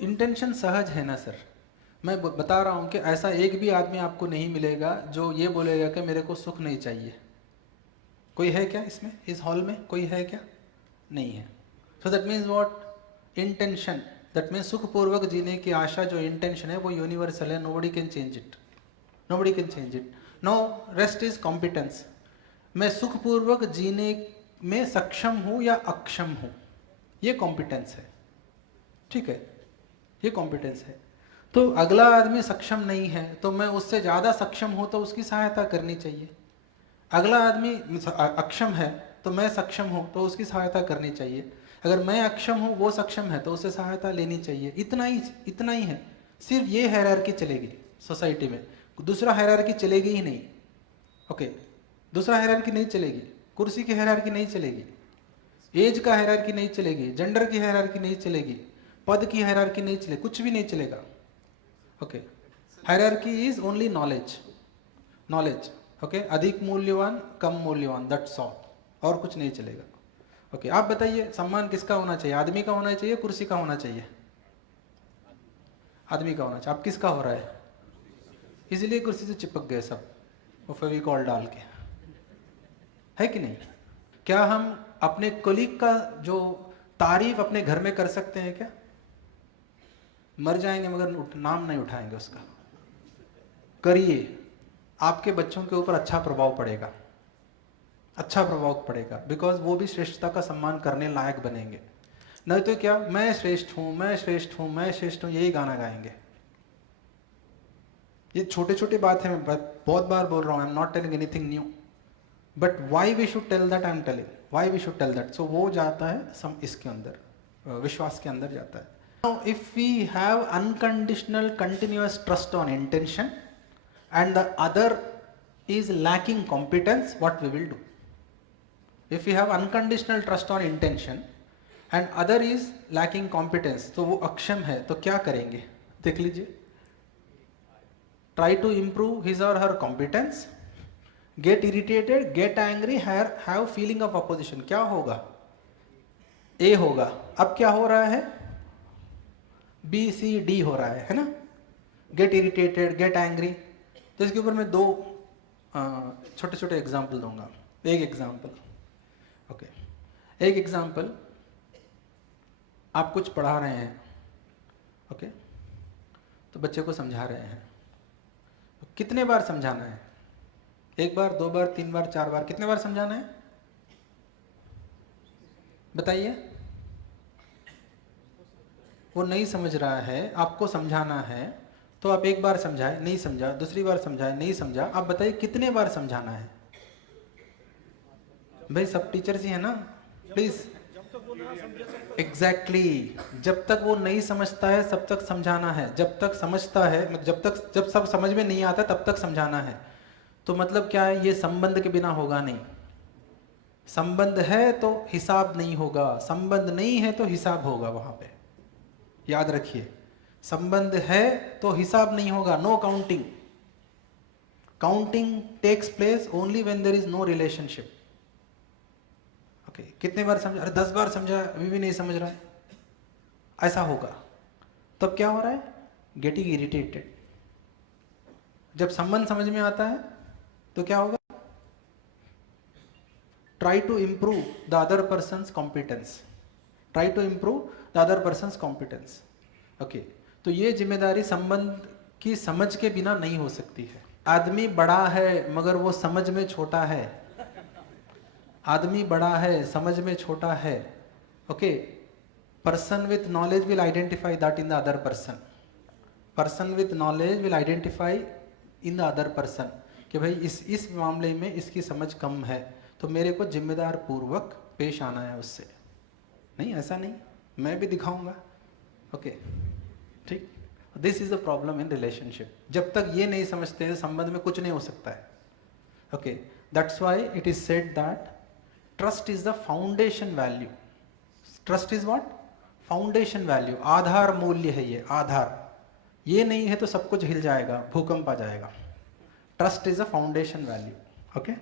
Intention सहज है ना सर। मैं बता रहा हूँ कि ऐसा एक भी आदमी आपको नहीं मिलेगा जो ये बोलेगा कि मेरे को सुख नहीं चाहिए। कोई है क्या इसमें, इस हॉल में कोई है क्या? नहीं है। So that means what? Intention. That means सुखपूर्वक जीने की आशा जो इंटेंशन है वो यूनिवर्सल है। Nobody can change it, nobody can change it. No, rest is competence. मैं सुखपूर्वक जीने में सक्षम हूँ या अक्षम हूँ, ये कॉम्पिटेंस है। ठीक है, ये कॉम्पिटेंस है। तो अगला आदमी सक्षम नहीं है तो मैं उससे ज़्यादा सक्षम हूँ तो उसकी सहायता करनी चाहिए। अगला आदमी अक्षम है तो मैं सक्षम हूँ तो उसकी सहायता करनी चाहिए। अगर मैं अक्षम हूँ वो सक्षम है तो उससे सहायता लेनी चाहिए। इतना ही है। सिर्फ ये हायरार्की चलेगी सोसाइटी में, दूसरा हायरार्की चलेगी ही नहीं। ओके, दूसरा हायरार्की नहीं चलेगी। कुर्सी की हायरार्की नहीं चलेगी, एज का हायरार्की नहीं चलेगी, जेंडर की हायरार्की नहीं चलेगी, पद की हायरार्की नहीं चलेगी, कुछ भी नहीं चलेगा। Okay, hierarchy is only knowledge, knowledge. Okay, अधिक मूल्यवान कम मूल्यवान, दैट्स ऑल, और कुछ नहीं चलेगा। ओके, आप बताइए सम्मान किसका होना चाहिए? आदमी का होना चाहिए, कुर्सी का होना चाहिए? आदमी का होना चाहिए। अब किसका हो रहा है? इसलिए कुर्सी से चिपक गए सब, वो फेविकॉल डाल के, है कि नहीं? क्या हम अपने कोलीग का जो तारीफ अपने घर में कर सकते हैं क्या? मर जाएंगे मगर नाम नहीं उठाएंगे उसका। करिए, आपके बच्चों के ऊपर अच्छा प्रभाव पड़ेगा, अच्छा प्रभाव पड़ेगा, बिकॉज वो भी श्रेष्ठता का सम्मान करने लायक बनेंगे। नहीं तो क्या, मैं श्रेष्ठ हूं, मैं श्रेष्ठ हूं, मैं श्रेष्ठ हूं, यही गाना गाएंगे। ये छोटे छोटे बात है, मैं बहुत बार बोल रहा हूं, I am not telling anything new, but why we should tell that, I am telling why we should tell that. So वो जाता है इसके अंदर, विश्वास के अंदर जाता है। Now, if we have unconditional continuous trust on intention and the other is lacking competence, what we will do? If we have unconditional trust on intention and other is lacking competence, तो वो अक्षम है, तो क्या करेंगे? देख लीजिए, try to improve his or her competence, get irritated, get angry, have feeling of opposition। क्या होगा? A होगा। अब क्या हो रहा है? BCD हो रहा है ना? Get irritated, get angry. तो इसके ऊपर मैं दो छोटे छोटे एग्जाम्पल दूंगा। एक एग्जाम्पल, ओके, एक एग्जाम्पल, आप कुछ पढ़ा रहे हैं, ओके, तो बच्चे को समझा रहे हैं, तो कितने बार समझाना है? एक बार, दो बार, तीन बार, चार बार, कितने बार समझाना है बताइए? वो नहीं समझ रहा है, आपको समझाना है, तो आप एक बार समझाए, नहीं समझा, दूसरी बार समझाए, नहीं समझा, आप बताइए कितने बार समझाना है? भाई सब टीचर्स ही है ना, प्लीज। एग्जैक्टली, जब तक वो नहीं समझता है तब तक समझाना है, जब तक समझता है, जब सब समझ में नहीं आता तब तक समझाना है। तो मतलब क्या है? ये संबंध के बिना होगा नहीं। संबंध है तो हिसाब नहीं होगा, संबंध नहीं है तो हिसाब होगा। वहां पे याद रखिए, संबंध है तो हिसाब नहीं होगा, no counting. Counting takes place only when there is no relationship. Okay, कितने बार समझा? अरे 10 बार समझा, अभी भी नहीं समझ रहा है, ऐसा होगा। तब क्या हो रहा है? Getting irritated. जब संबंध समझ में आता है तो क्या होगा? Try to improve the other person's competence, try to improve the other person's competence. Okay, तो ये जिम्मेदारी संबंध की समझ के बिना नहीं हो सकती है। आदमी बड़ा है मगर वो समझ में छोटा है, आदमी बड़ा है समझ में छोटा है। Okay, person with knowledge will identify that in the other person, person with knowledge will identify in the other person कि भाई इस मामले में इसकी समझ कम है, तो मेरे को जिम्मेदार पूर्वक पेश आना है उससे। नहीं, ऐसा नहीं, मैं भी दिखाऊंगा। ओके, ठीक। This is the problem in relationship. जब तक ये नहीं समझते हैं संबंध में कुछ नहीं हो सकता है। Okay, that's why it is said that trust is the foundation value. Trust is what? Foundation value, आधार मूल्य है ये, आधार। ये नहीं है तो सब कुछ हिल जाएगा, भूकंप आ जाएगा। Trust is a foundation value. Okay.